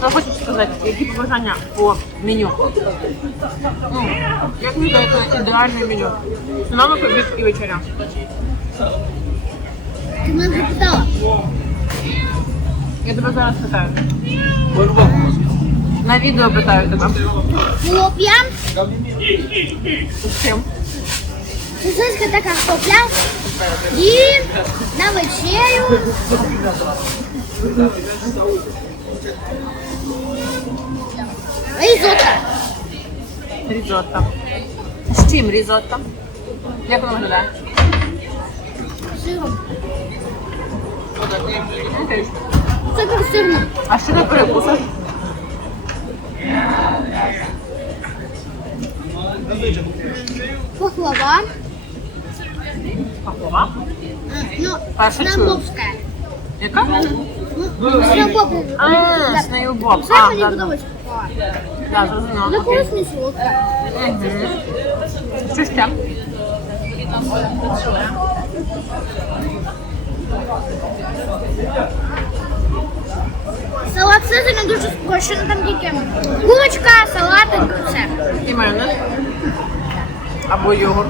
Що я хочу сказати, які побажання по меню? Ну, як мені здається, ідеальне меню. Номер обід і вечеря. Ти мене вже питала. Я тебе зараз питаю. На відео питаю тебе. Хлоп'я, З чим? сосиска та картопля. І на вечерю. Ризотто. Різотто. З чим різотто? Як воно виглядає? Сиром. Окей. Супер сирно. А що ти перекусиш? Пахлава. Пахлава. Ну, Паша чую. Яка? Ну, снобовская. А. Саме А, мені подобається зрозуміла. Вона Окей. колись не солодка. Що ще? Салат Цезарь дуже спрощений, там тільки курочка, салатик, все. І майонез. Або йогурт.